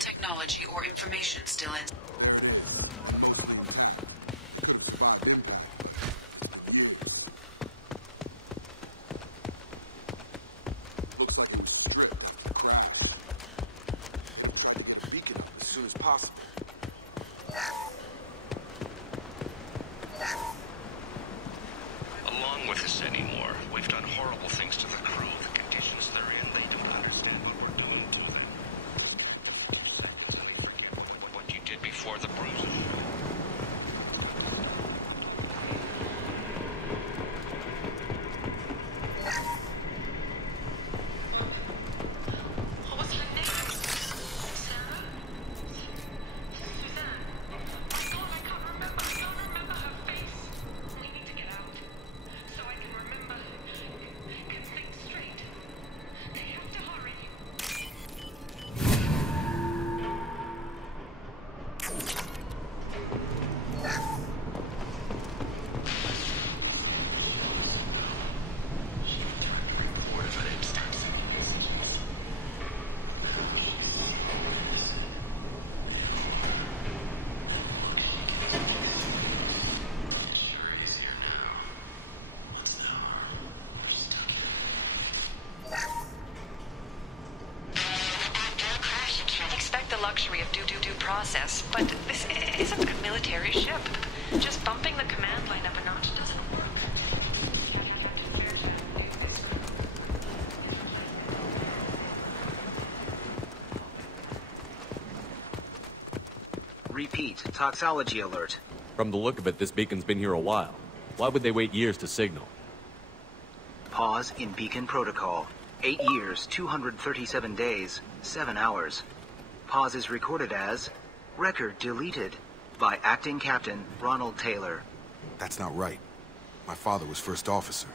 technology or information still in... Looks like it was stripped. Beacon up as soon as possible. Along with us anymore. We've done horrible things to the crew. The conditions they're in, they don't understand what we're doing to them. Just a few seconds and they forget what you did before the bruises. What was her name? Sarah? Suzanne? God, I can't remember. I don't remember her face. We need to get out. So I can remember. Can think straight. They have to hurry. What if I didn't start sending messages? Sure is here now. What's the harm? We're stuck here. After a crash, you can't expect the luxury of due process, but this isn't a military ship. Just bumping the command line up a notch doesn't work. Repeat, toxology alert. From the look of it, this beacon's been here a while. Why would they wait years to signal? Pause in beacon protocol. 8 years, 237 days, 7 hours. Pause is recorded as record deleted by Acting Captain Ronald Taylor. That's not right. My father was first officer.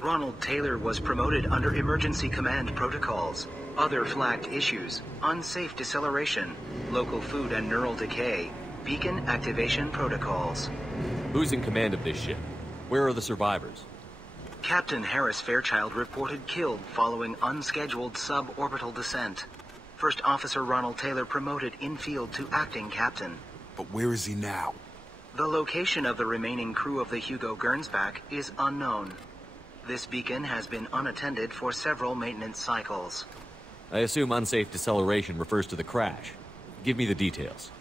Ronald Taylor was promoted under emergency command protocols. Other flagged issues: unsafe deceleration, local food and neural decay, beacon activation protocols. Who's in command of this ship? Where are the survivors? Captain Harris Fairchild reported killed following unscheduled suborbital descent. First Officer Ronald Taylor promoted in-field to acting captain. But where is he now? The location of the remaining crew of the Hugo Gernsback is unknown. This beacon has been unattended for several maintenance cycles. I assume unsafe deceleration refers to the crash. Give me the details.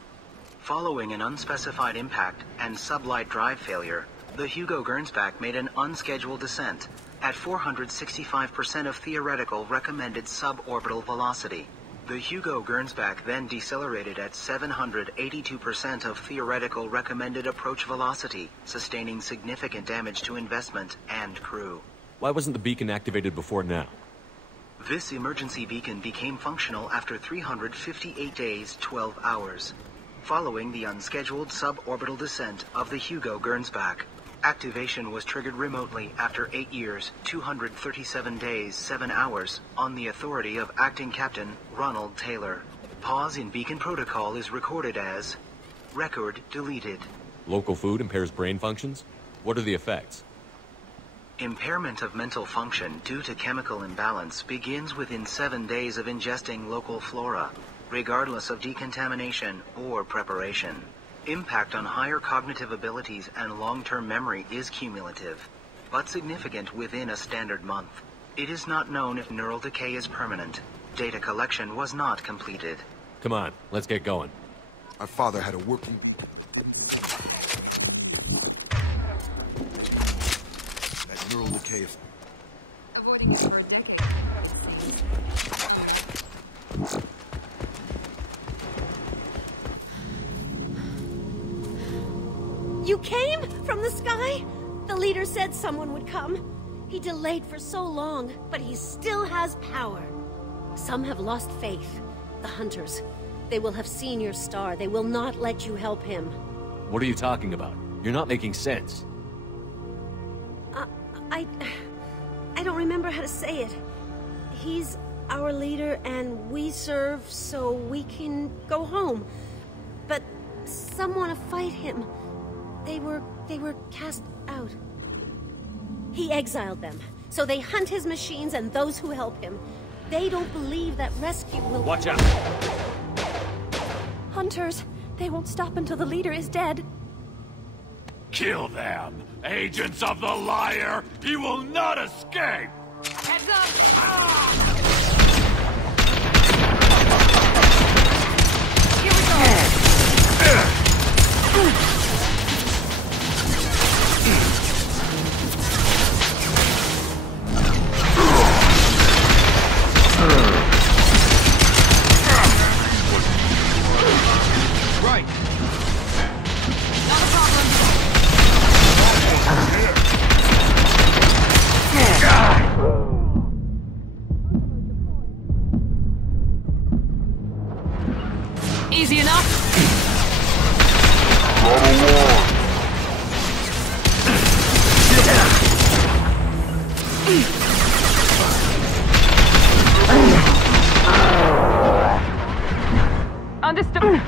Following an unspecified impact and sublight drive failure, the Hugo Gernsback made an unscheduled descent at 465% of theoretical recommended suborbital velocity. The Hugo Gernsback then decelerated at 782% of theoretical recommended approach velocity, sustaining significant damage to investment and crew. Why wasn't the beacon activated before now? This emergency beacon became functional after 358 days, 12 hours, following the unscheduled suborbital descent of the Hugo Gernsback. Activation was triggered remotely after 8 years, 237 days, 7 hours, on the authority of Acting Captain Ronald Taylor. Pause in beacon protocol is recorded as record deleted. Local food impairs brain functions? What are the effects? Impairment of mental function due to chemical imbalance begins within 7 days of ingesting local flora, regardless of decontamination or preparation. Impact on higher cognitive abilities and long-term memory is cumulative, but significant within a standard month. It is not known if neural decay is permanent. Data collection was not completed. Come on, let's get going. My father had a working... That neural decay is... Avoiding it for a decade. You came from the sky? The leader said someone would come. He delayed for so long, but he still has power. Some have lost faith. The hunters. They will have seen your star. They will not let you help him. What are you talking about? You're not making sense. I don't remember how to say it. He's our leader and we serve so we can go home. But some want to fight him. They were cast out. He exiled them, so they hunt his machines and those who help him. They don't believe that rescue will... Watch out! Hunters. They won't stop until the leader is dead. Kill them! Agents of the liar! He will not escape! Heads up! Here we go! Right. Not a problem. Easy enough. Understood.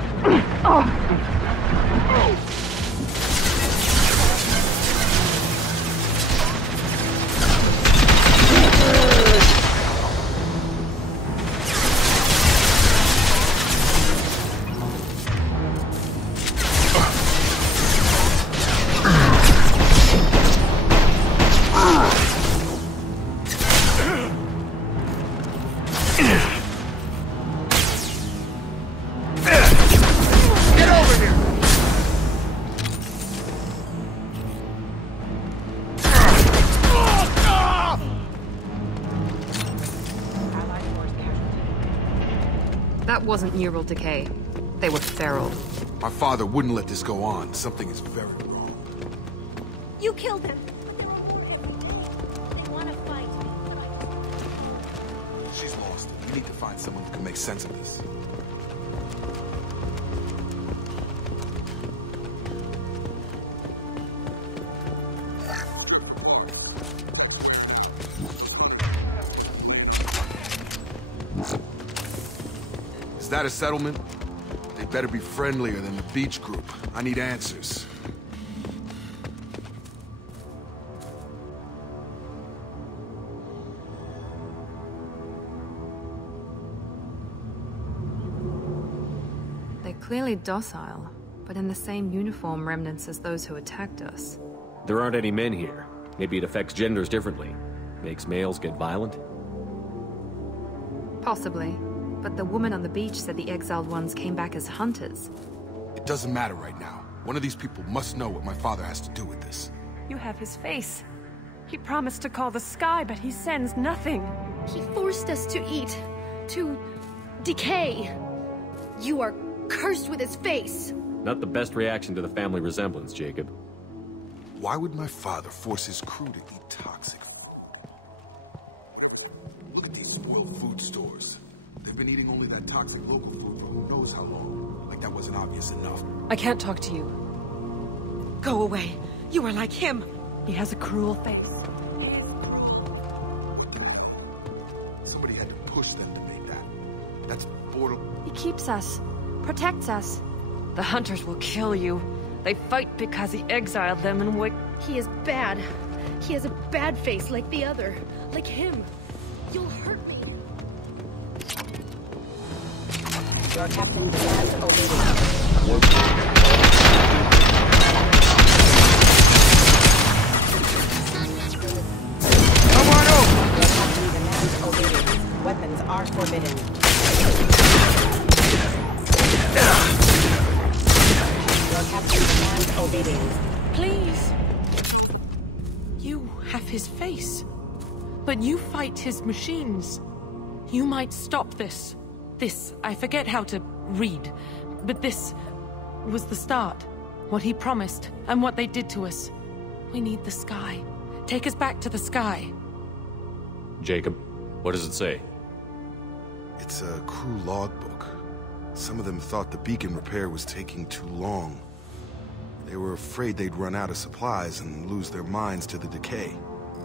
That wasn't neural decay. They were feral. My father wouldn't let this go on. Something is very wrong. You killed them. But there are more heavy. They want to fight. She's lost. We need to find someone who can make sense of this. Is that a settlement? They better be friendlier than the beach group. I need answers. They're clearly docile, but in the same uniform remnants as those who attacked us. There aren't any men here. Maybe it affects genders differently. Makes males get violent? Possibly. But the woman on the beach said the exiled ones came back as hunters. It doesn't matter right now. One of these people must know what my father has to do with this. You have his face. He promised to call the sky, but he sends nothing. He forced us to eat. To decay. You are cursed with his face. Not the best reaction to the family resemblance, Jacob. Why would my father force his crew to eat toxic food? Look at these spoiled food stores. They've been eating only that toxic local food for who knows how long. Like that wasn't obvious enough. I can't talk to you. Go away. You are like him. He has a cruel face. Somebody had to push them to make that. That's border. He keeps us. Protects us. The hunters will kill you. They fight because he exiled them and He is bad. He has a bad face like the other. Like him. You'll hurt me. Your captain demands obedience. Come on over! Your captain demands obedience. Weapons are forbidden. Your captain demands obedience. Please. You have his face. But you fight his machines. You might stop this. This, I forget how to read. But this was the start. What he promised, and what they did to us. We need the sky. Take us back to the sky. Jacob, what does it say? It's a crew logbook. Some of them thought the beacon repair was taking too long. They were afraid they'd run out of supplies and lose their minds to the decay.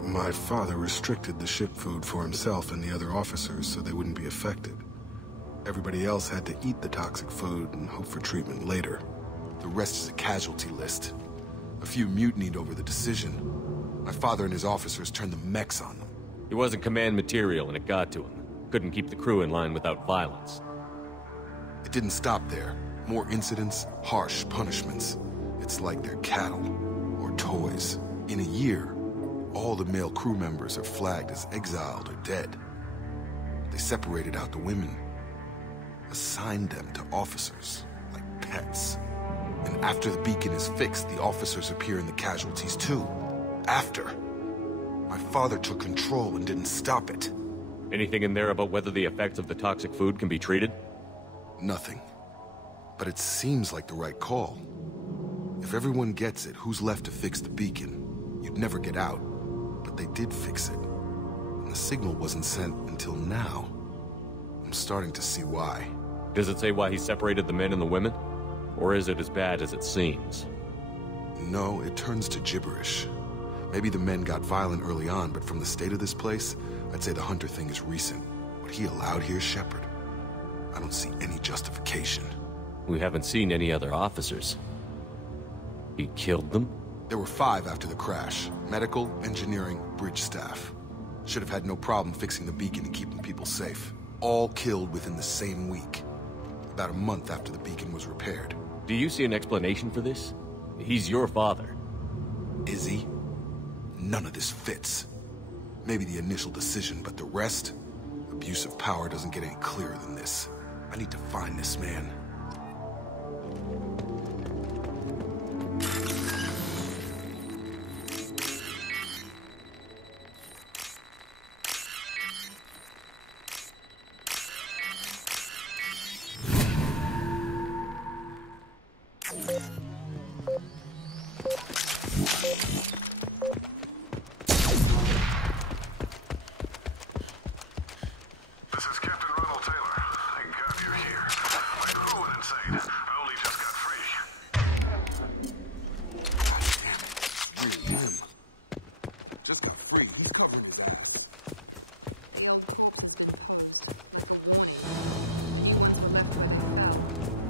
My father restricted the ship food for himself and the other officers so they wouldn't be affected. Everybody else had to eat the toxic food and hope for treatment later. The rest is a casualty list. A few mutinied over the decision. My father and his officers turned the mechs on them. He wasn't command material and it got to him. Couldn't keep the crew in line without violence. It didn't stop there. More incidents, harsh punishments. It's like they're cattle or toys. In a year, all the male crew members are flagged as exiled or dead. They separated out the women, assigned them to officers, like pets. And after the beacon is fixed, the officers appear in the casualties too. After. My father took control and didn't stop it. Anything in there about whether the effects of the toxic food can be treated? Nothing. But it seems like the right call. If everyone gets it, who's left to fix the beacon? You'd never get out. But they did fix it. And the signal wasn't sent until now. I'm starting to see why. Does it say why he separated the men and the women? Or is it as bad as it seems? No, it turns to gibberish. Maybe the men got violent early on, but from the state of this place, I'd say the Hunter thing is recent. What he allowed here, Shepard, I don't see any justification. We haven't seen any other officers. He killed them? There were 5 after the crash. Medical, engineering, bridge staff. Should have had no problem fixing the beacon and keeping people safe. All killed within the same week. About a month after the beacon was repaired. Do you see an explanation for this? He's your father. Is he? None of this fits. Maybe the initial decision, but the rest? Abuse of power doesn't get any clearer than this. I need to find this man.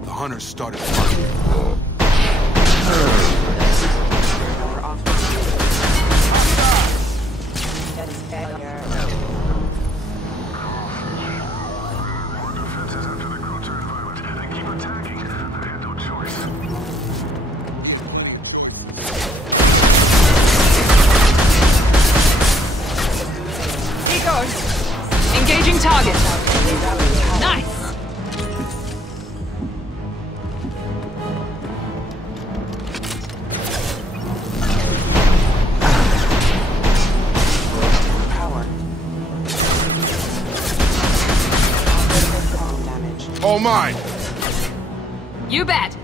Hunters started fighting. Defenses after the crew turned violent and keep attacking. They had no choice. He goes. Engaging target. Nice. All mine! You bet!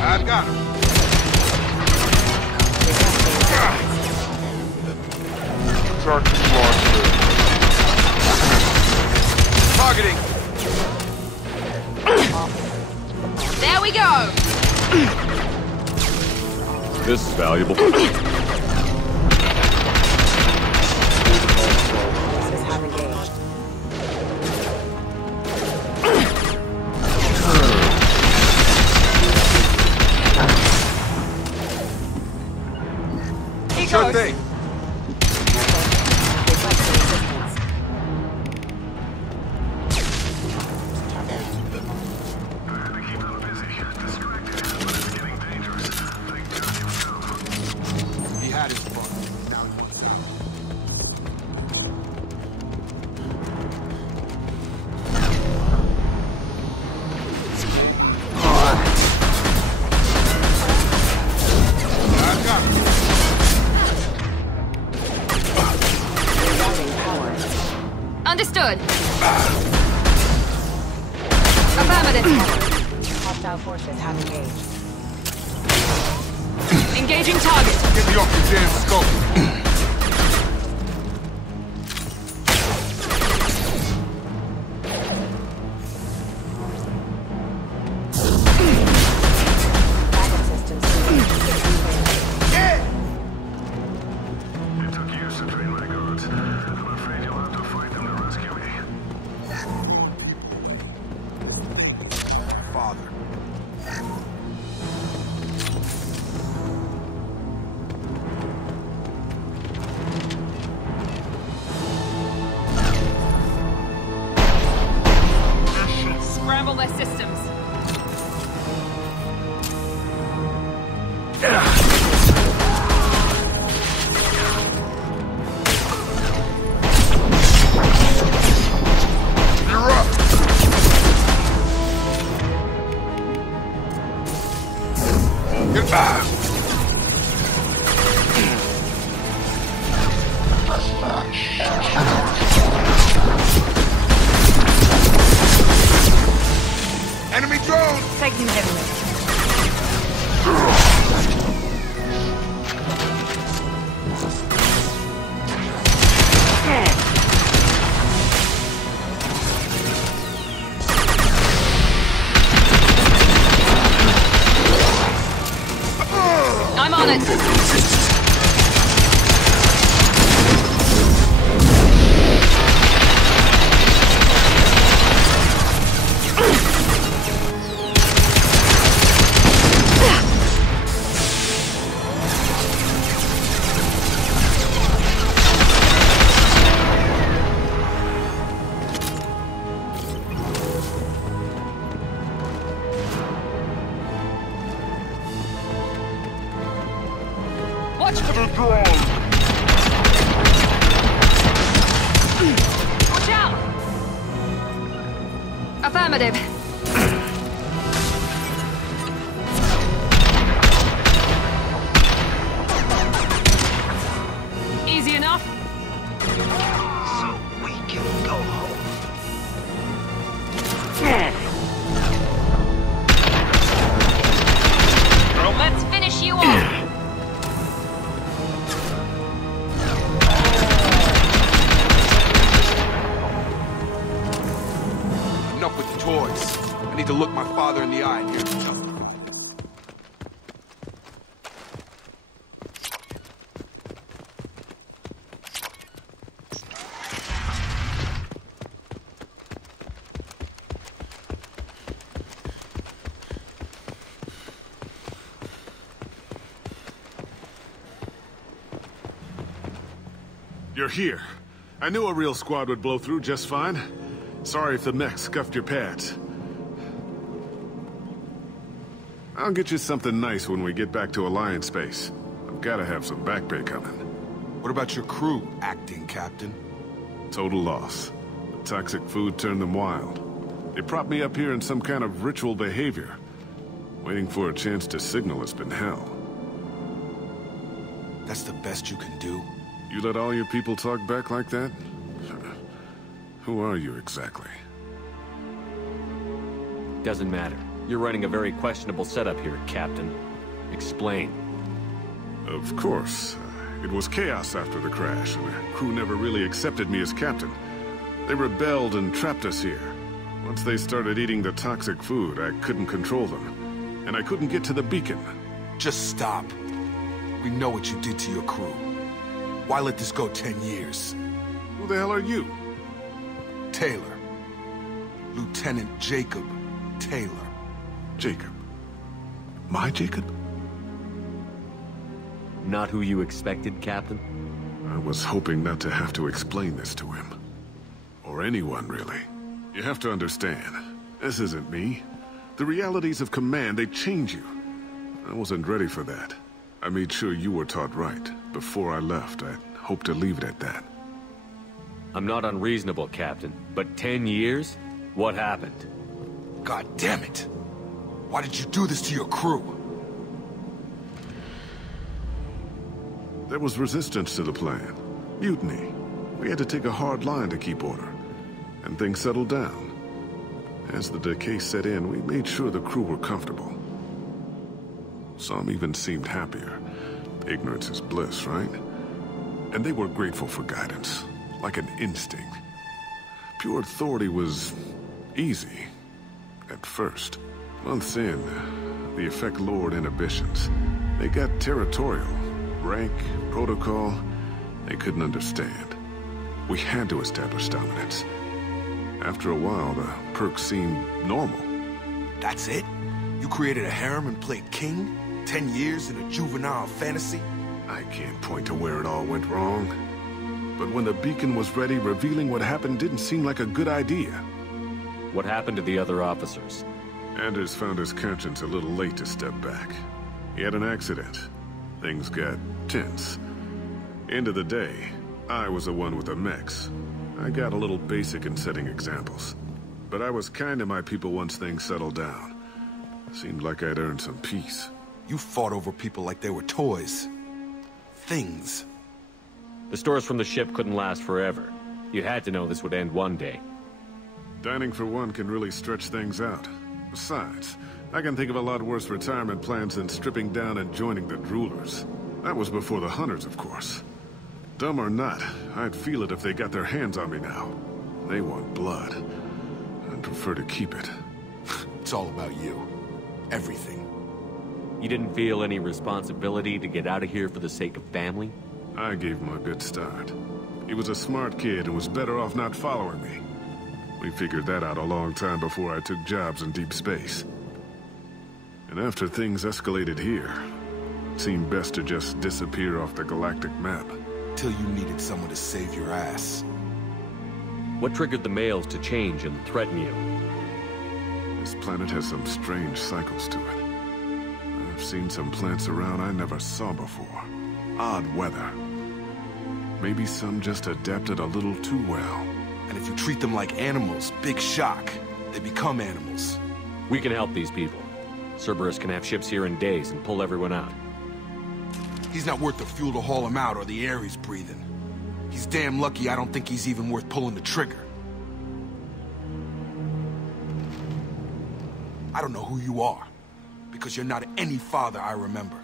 I've got him. Targeting. There we go. This is valuable. Sure thing. He had his fun. Now he wants out. I've got him. Understood. Affirmative. Affirmative. Hostile forces have engaged. Engaging target. Get me off your damn scope. It took years to train my guards. I'm afraid you'll have to fight them to rescue me. Father. Scramble their systems. You're up. Goodbye. Enemy drone! Taking heavy lift. I'm on it. Watch for the drone! Watch out! Affirmative. Easy enough? So we can go home. Let's finish you off! Enough with the toys. I need to look my father in the eye and hear the justice. You're here. I knew a real squad would blow through just fine. Sorry if the mech scuffed your pads. I'll get you something nice when we get back to Alliance base. I've gotta have some back pay coming. What about your crew, acting captain? Total loss. The toxic food turned them wild. They propped me up here in some kind of ritual behavior. Waiting for a chance to signal has been hell. That's the best you can do? You let all your people talk back like that? Who are you exactly? Doesn't matter. You're running a very questionable setup here, Captain. Explain. Of course. It was chaos after the crash, and the crew never really accepted me as captain. They rebelled and trapped us here. Once they started eating the toxic food, I couldn't control them. And I couldn't get to the beacon. Just stop. We know what you did to your crew. Why let this go 10 years? Who the hell are you? Taylor. Lieutenant Jacob Taylor. Jacob. My Jacob? Not who you expected, Captain? I was hoping not to have to explain this to him. Or anyone, really. You have to understand, this isn't me. The realities of command, they change you. I wasn't ready for that. I made sure you were taught right. Before I left, I hoped to leave it at that. I'm not unreasonable, Captain, but 10 years? What happened? God damn it! Why did you do this to your crew? There was resistance to the plan. Mutiny. We had to take a hard line to keep order. And things settled down. As the decay set in, we made sure the crew were comfortable. Some even seemed happier. Ignorance is bliss, right? And they were grateful for guidance, like an instinct. Pure authority was easy, at first. Months in, the effect lowered inhibitions. They got territorial. Rank, protocol, they couldn't understand. We had to establish dominance. After a while, the perks seemed normal. That's it? You created a harem and played king? 10 years in a juvenile fantasy? I can't point to where it all went wrong. But when the beacon was ready, revealing what happened didn't seem like a good idea. What happened to the other officers? Anders found his conscience a little late to step back. He had an accident. Things got tense. End of the day, I was the one with the mechs. I got a little basic in setting examples. But I was kind to my people once things settled down. Seemed like I'd earned some peace. You fought over people like they were toys. Things. The stores from the ship couldn't last forever. You had to know this would end one day. Dining for one can really stretch things out. Besides, I can think of a lot worse retirement plans than stripping down and joining the droolers. That was before the hunters, of course. Dumb or not, I'd feel it if they got their hands on me now. They want blood. I'd prefer to keep it. It's all about you. Everything. You didn't feel any responsibility to get out of here for the sake of family? I gave him a good start. He was a smart kid and was better off not following me. We figured that out a long time before I took jobs in deep space. And after things escalated here, it seemed best to just disappear off the galactic map. Till you needed someone to save your ass. What triggered the males to change and threaten you? This planet has some strange cycles to it. I've seen some plants around I never saw before. Odd weather. Maybe some just adapted a little too well. And if you treat them like animals, big shock. They become animals. We can help these people. Cerberus can have ships here in days and pull everyone out. He's not worth the fuel to haul him out or the air he's breathing. He's damn lucky I don't think he's even worth pulling the trigger. I don't know who you are, because you're not any father I remember.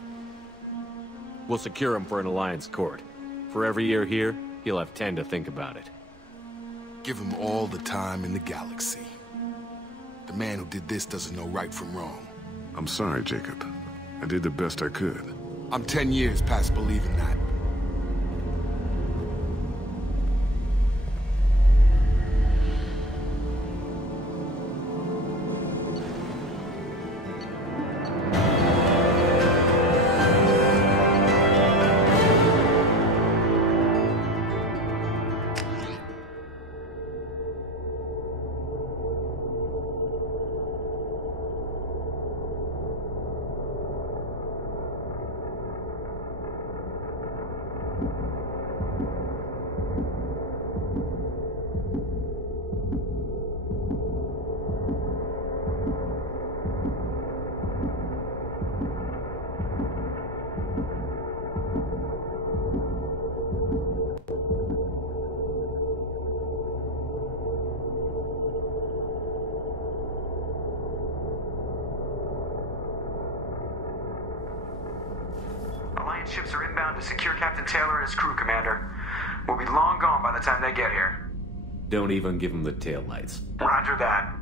We'll secure him for an Alliance court. For every year here, he'll have 10 to think about it. Give him all the time in the galaxy. The man who did this doesn't know right from wrong. I'm sorry, Jacob. I did the best I could. I'm 10 years past believing that. Ships are inbound to secure Captain Taylor and his crew, Commander. We'll be long gone by the time they get here. Don't even give them the taillights. Roger that.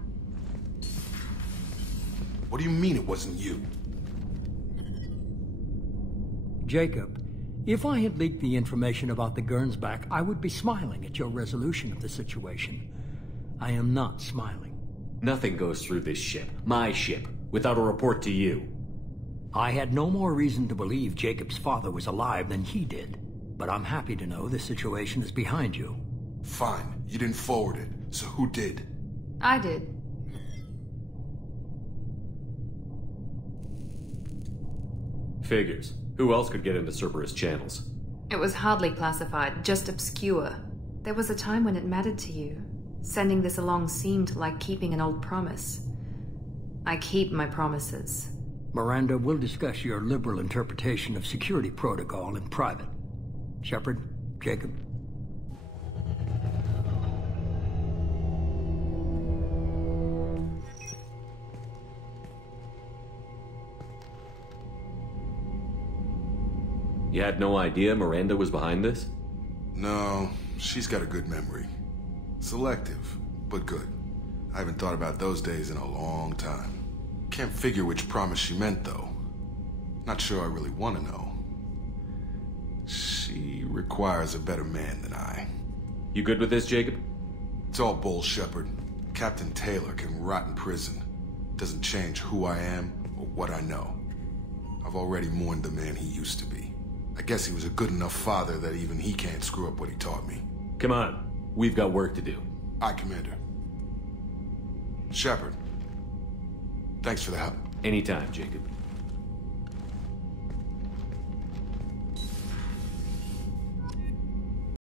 What do you mean it wasn't you? Jacob, if I had leaked the information about the Gernsback, I would be smiling at your resolution of the situation. I am not smiling. Nothing goes through this ship, my ship, without a report to you. I had no more reason to believe Jacob's father was alive than he did. But I'm happy to know the situation is behind you. Fine. You didn't forward it. So who did? I did. Figures. Who else could get into Cerberus channels? It was hardly classified, just obscure. There was a time when it mattered to you. Sending this along seemed like keeping an old promise. I keep my promises. Miranda, we'll discuss your liberal interpretation of security protocol in private. Shepard, Jacob. You had no idea Miranda was behind this? No, she's got a good memory. Selective, but good. I haven't thought about those days in a long time. Can't figure which promise she meant, though. Not sure I really want to know. She requires a better man than I. You good with this, Jacob? It's all bull, Shepard. Captain Taylor can rot in prison. Doesn't change who I am or what I know. I've already mourned the man he used to be. I guess he was a good enough father that even he can't screw up what he taught me. Come on. We've got work to do. Aye, Commander. Shepard. Thanks for the help. Anytime, Jacob.